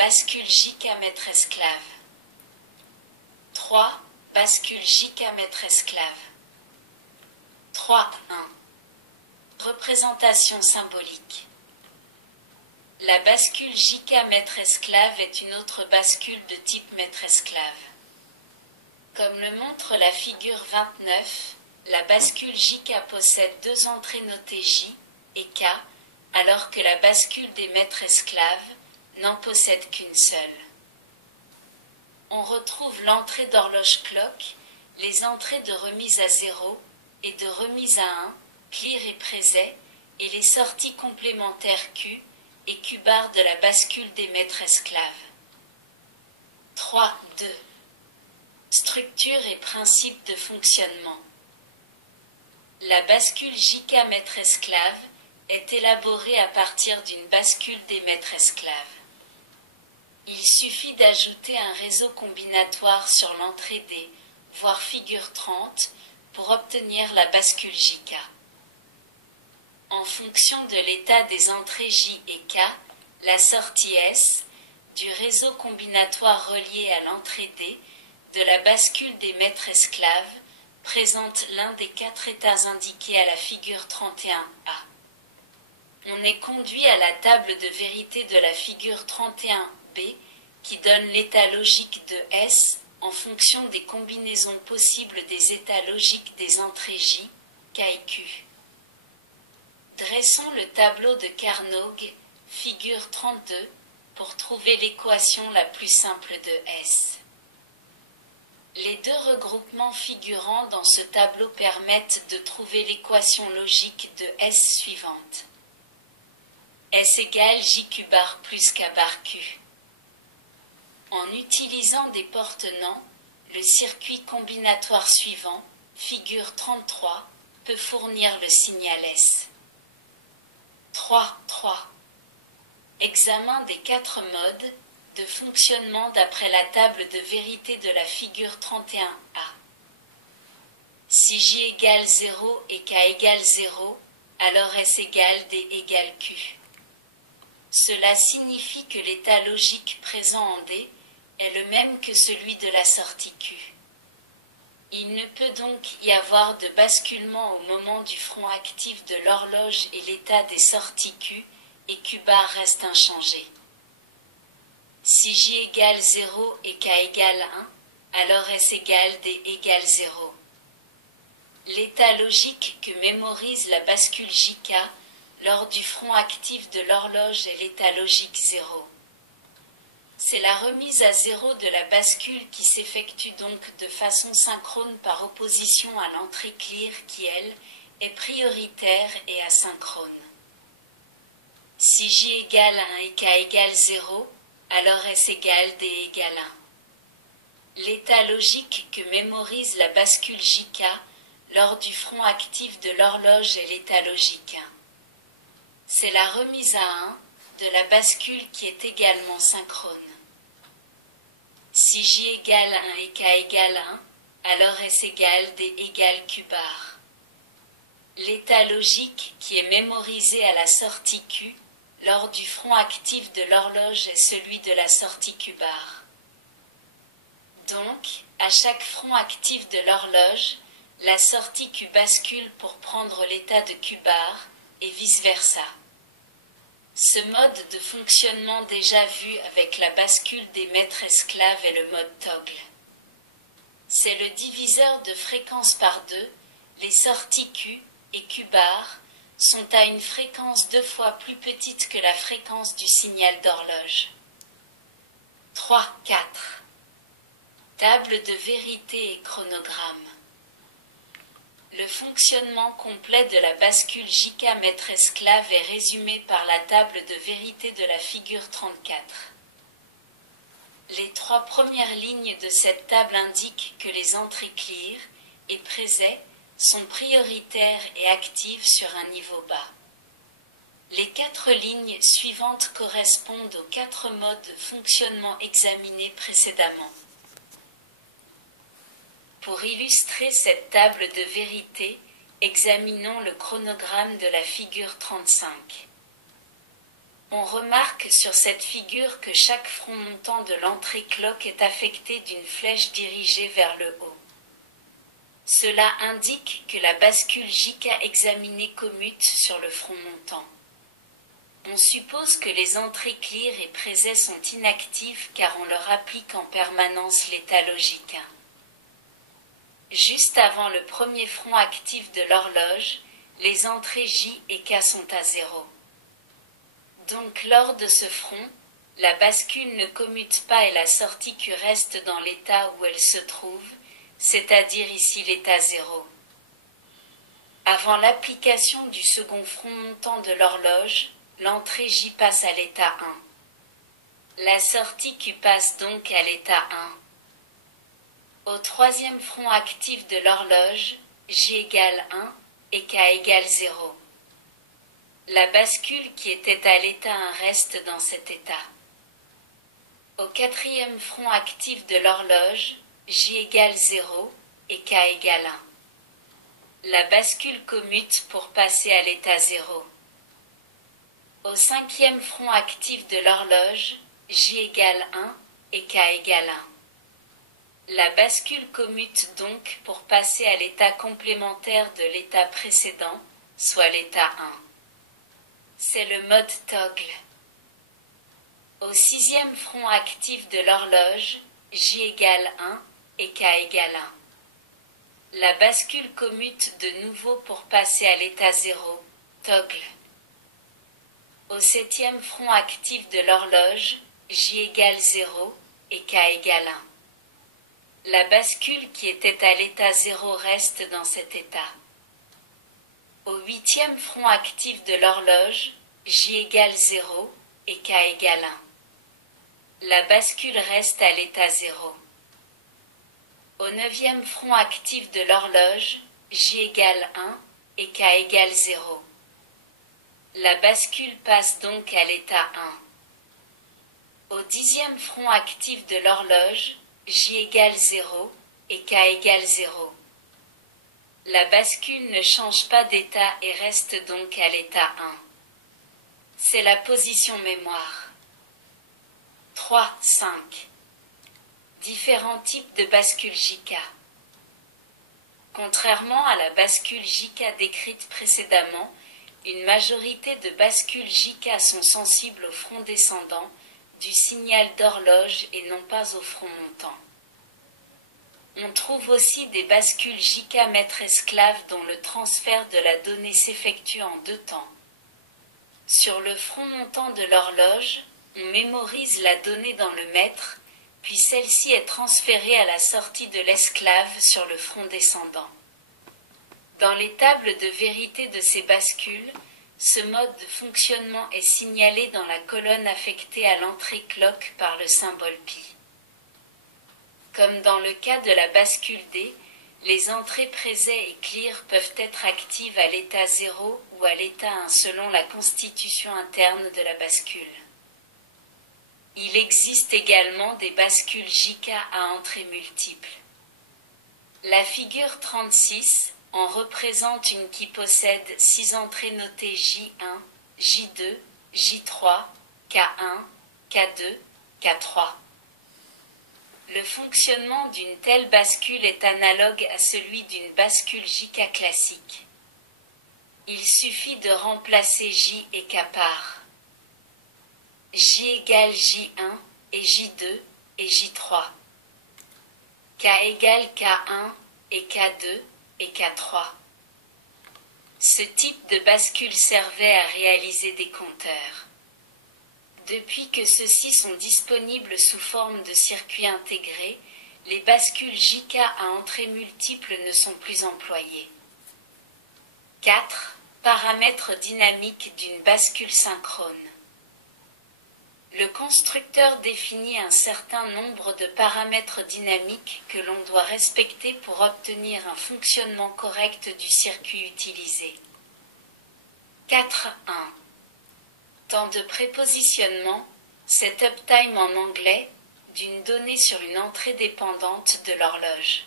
Bascule JK maître-esclave. 3. Bascule JK maître-esclave. 3.1. Représentation symbolique. La bascule JK maître-esclave est une autre bascule de type maître-esclave. Comme le montre la figure 29, la bascule JK possède deux entrées notées J et K, alors que la bascule des maîtres-esclaves n'en possède qu'une seule. On retrouve l'entrée d'horloge clock, les entrées de remise à 0 et de remise à 1, clear et préset, et les sorties complémentaires Q et Q bar de la bascule des maîtres-esclaves. 3.2. Structure et principe de fonctionnement. La bascule JK maître-esclave est élaborée à partir d'une bascule des maîtres-esclaves. Il suffit d'ajouter un réseau combinatoire sur l'entrée D, voire figure 30, pour obtenir la bascule JK. En fonction de l'état des entrées J et K, la sortie S, du réseau combinatoire relié à l'entrée D, de la bascule des maîtres-esclaves, présente l'un des quatre états indiqués à la figure 31A. On est conduit à la table de vérité de la figure 31B, qui donne l'état logique de S en fonction des combinaisons possibles des états logiques des entrées J, K et Q. Dressons le tableau de Carnot, figure 32, pour trouver l'équation la plus simple de S. Les deux regroupements figurant dans ce tableau permettent de trouver l'équation logique de S suivante. S égale JQ bar plus K bar Q. En utilisant des portenants, le circuit combinatoire suivant, figure 33, peut fournir le signal S. 3.3. Examen des quatre modes de fonctionnement d'après la table de vérité de la figure 31A. Si J égale 0 et K égale 0, alors S égale D égale Q. Cela signifie que l'état logique présent en D est le même que celui de la sortie Q. Il ne peut donc y avoir de basculement au moment du front actif de l'horloge et l'état des sorties Q et Q bar reste inchangé. Si J égale 0 et K égale 1, alors S égale D égale 0. L'état logique que mémorise la bascule JK lors du front actif de l'horloge est l'état logique 0. C'est la remise à 0 de la bascule qui s'effectue donc de façon synchrone par opposition à l'entrée clear qui, elle, est prioritaire et asynchrone. Si J égale 1 et K égale 0, alors S égale D égale 1. L'état logique que mémorise la bascule JK lors du front actif de l'horloge est l'état logique 1. C'est la remise à 1 de la bascule qui est également synchrone. Si J égale 1 et K égale 1, alors S égale D égale Q bar. L'état logique qui est mémorisé à la sortie Q lors du front actif de l'horloge est celui de la sortie Q bar. Donc, à chaque front actif de l'horloge, la sortie Q bascule pour prendre l'état de Q bar, et vice-versa. Ce mode de fonctionnement déjà vu avec la bascule des maîtres-esclaves est le mode toggle. C'est le diviseur de fréquence par deux, les sorties Q et Q bar sont à une fréquence 2 fois plus petite que la fréquence du signal d'horloge. 3.4. Table de vérité et chronogramme. Le fonctionnement complet de la bascule JK maître-esclave est résumé par la table de vérité de la figure 34. Les trois premières lignes de cette table indiquent que les entrées clear et présets sont prioritaires et actives sur un niveau bas. Les quatre lignes suivantes correspondent aux quatre modes de fonctionnement examinés précédemment. Pour illustrer cette table de vérité, examinons le chronogramme de la figure 35. On remarque sur cette figure que chaque front montant de l'entrée clock est affecté d'une flèche dirigée vers le haut. Cela indique que la bascule JK examinée commute sur le front montant. On suppose que les entrées clear et présets sont inactives car on leur applique en permanence l'état logique 1. Juste avant le premier front actif de l'horloge, les entrées J et K sont à 0. Donc lors de ce front, la bascule ne commute pas et la sortie Q reste dans l'état où elle se trouve, c'est-à-dire ici l'état 0. Avant l'application du second front montant de l'horloge, l'entrée J passe à l'état 1. La sortie Q passe donc à l'état 1. Au troisième front actif de l'horloge, J égale 1 et K égale 0. La bascule qui était à l'état 1 reste dans cet état. Au quatrième front actif de l'horloge, J égale 0 et K égale 1. La bascule commute pour passer à l'état 0. Au cinquième front actif de l'horloge, J égale 1 et K égale 1. La bascule commute donc pour passer à l'état complémentaire de l'état précédent, soit l'état 1. C'est le mode toggle. Au sixième front actif de l'horloge, J égale 1 et K égale 1. La bascule commute de nouveau pour passer à l'état 0, toggle. Au septième front actif de l'horloge, J égale 0 et K égale 1. La bascule qui était à l'état 0 reste dans cet état. Au huitième front actif de l'horloge, J égale 0 et K égale 1. La bascule reste à l'état 0. Au neuvième front actif de l'horloge, J égale 1 et K égale 0. La bascule passe donc à l'état 1. Au dixième front actif de l'horloge, J égale 0 et K égale 0. La bascule ne change pas d'état et reste donc à l'état 1. C'est la position mémoire. 3, 5. Différents types de bascule JK. Contrairement à la bascule JK décrite précédemment, une majorité de bascules JK sont sensibles au front descendant du signal d'horloge et non pas au front montant. On trouve aussi des bascules JK maître-esclave dont le transfert de la donnée s'effectue en deux temps. Sur le front montant de l'horloge, on mémorise la donnée dans le maître, puis celle-ci est transférée à la sortie de l'esclave sur le front descendant. Dans les tables de vérité de ces bascules, ce mode de fonctionnement est signalé dans la colonne affectée à l'entrée clock par le symbole pi. Comme dans le cas de la bascule D, les entrées présets et clear peuvent être actives à l'état 0 ou à l'état 1 selon la constitution interne de la bascule. Il existe également des bascules JK à entrées multiples. La figure 36 en représente une qui possède 6 entrées notées J1, J2, J3, K1, K2, K3. Le fonctionnement d'une telle bascule est analogue à celui d'une bascule JK classique. Il suffit de remplacer J et K par J égale J1 et J2 et J3. K égale K1 et K2 et K3. Ce type de bascule servait à réaliser des compteurs. Depuis que ceux-ci sont disponibles sous forme de circuits intégrés, les bascules JK à entrées multiples ne sont plus employées. 4. Paramètres dynamiques d'une bascule synchrone. Le constructeur définit un certain nombre de paramètres dynamiques que l'on doit respecter pour obtenir un fonctionnement correct du circuit utilisé. 4.1. Temps de prépositionnement, c'est uptime en anglais, d'une donnée sur une entrée dépendante de l'horloge.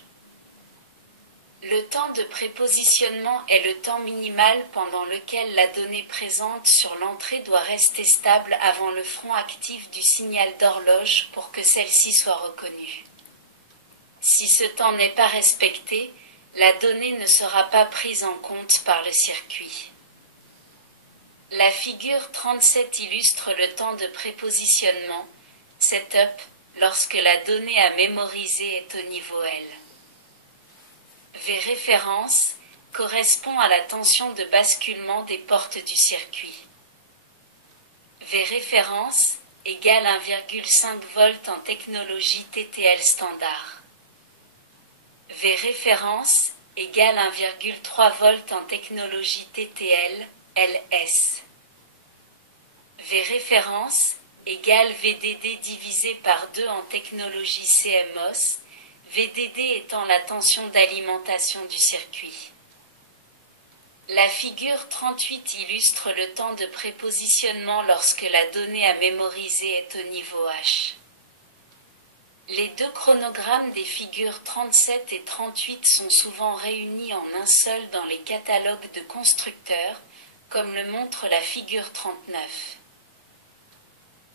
Le temps de prépositionnement est le temps minimal pendant lequel la donnée présente sur l'entrée doit rester stable avant le front actif du signal d'horloge pour que celle-ci soit reconnue. Si ce temps n'est pas respecté, la donnée ne sera pas prise en compte par le circuit. La figure 37 illustre le temps de prépositionnement, setup, lorsque la donnée à mémoriser est au niveau L. V référence correspond à la tension de basculement des portes du circuit. V référence égale 1,5 V en technologie TTL standard. V référence égale 1,3 V en technologie TTL LS. V référence égale VDD divisé par 2 en technologie CMOS, VDD étant la tension d'alimentation du circuit. La figure 38 illustre le temps de prépositionnement lorsque la donnée à mémoriser est au niveau H. Les deux chronogrammes des figures 37 et 38 sont souvent réunis en un seul dans les catalogues de constructeurs, comme le montre la figure 39.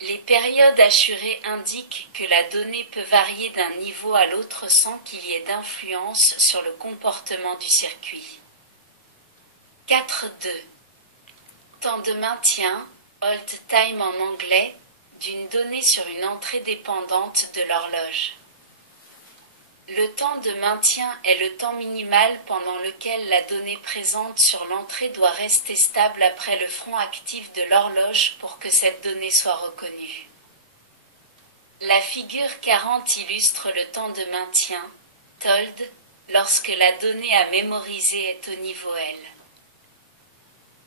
Les périodes assurées indiquent que la donnée peut varier d'un niveau à l'autre sans qu'il y ait d'influence sur le comportement du circuit. 4.2. Temps de maintien, hold time en anglais, d'une donnée sur une entrée dépendante de l'horloge. Le temps de maintien est le temps minimal pendant lequel la donnée présente sur l'entrée doit rester stable après le front actif de l'horloge pour que cette donnée soit reconnue. La figure 40 illustre le temps de maintien, TOLD, lorsque la donnée à mémoriser est au niveau L.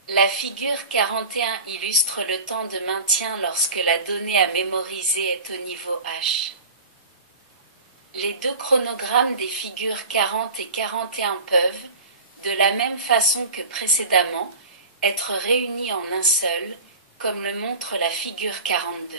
La figure 41 illustre le temps de maintien lorsque la donnée à mémoriser est au niveau H. Les deux chronogrammes des figures 40 et 41 peuvent, de la même façon que précédemment, être réunis en un seul, comme le montre la figure 42.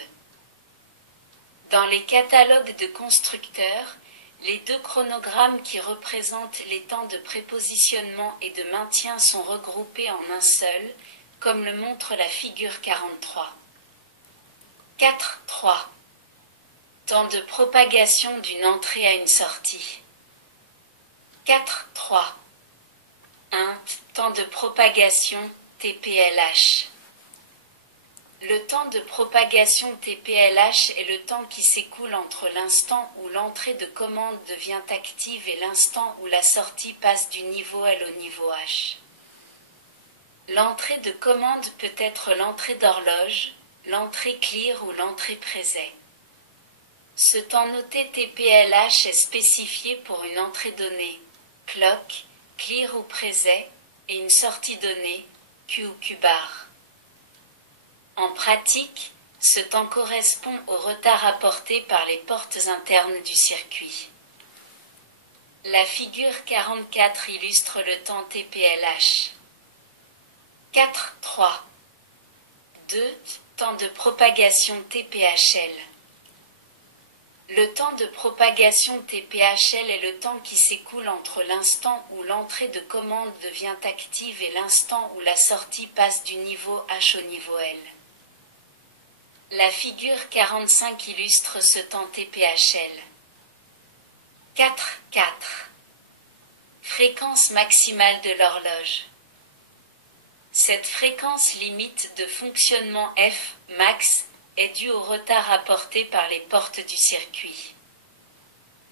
Dans les catalogues de constructeurs, les deux chronogrammes qui représentent les temps de prépositionnement et de maintien sont regroupés en un seul, comme le montre la figure 43. 4.3. Temps de propagation d'une entrée à une sortie. 4.3. 1. Temps de propagation, TPLH. Le temps de propagation TPLH est le temps qui s'écoule entre l'instant où l'entrée de commande devient active et l'instant où la sortie passe du niveau L au niveau H. L'entrée de commande peut être l'entrée d'horloge, l'entrée clear ou l'entrée préset. Ce temps noté TPLH est spécifié pour une entrée donnée, clock, clear ou préset, et une sortie donnée, Q ou Q-bar. En pratique, ce temps correspond au retard apporté par les portes internes du circuit. La figure 44 illustre le temps TPLH. 4.3. 2. Temps de propagation TPHL. Le temps de propagation TPHL est le temps qui s'écoule entre l'instant où l'entrée de commande devient active et l'instant où la sortie passe du niveau H au niveau L. La figure 45 illustre ce temps TPHL. 4.4. Fréquence maximale de l'horloge. Cette fréquence limite de fonctionnement F, max, est due au retard apporté par les portes du circuit.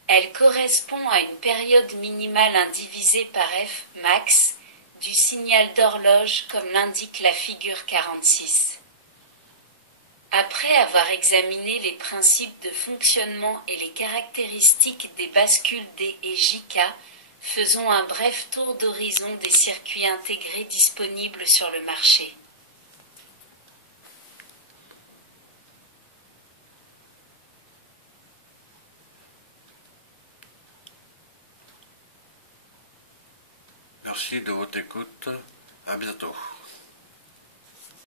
Elle correspond à une période minimale indivisée par F, max, du signal d'horloge comme l'indique la figure 46. Après avoir examiné les principes de fonctionnement et les caractéristiques des bascules D et JK, faisons un bref tour d'horizon des circuits intégrés disponibles sur le marché. Merci de votre écoute. À bientôt.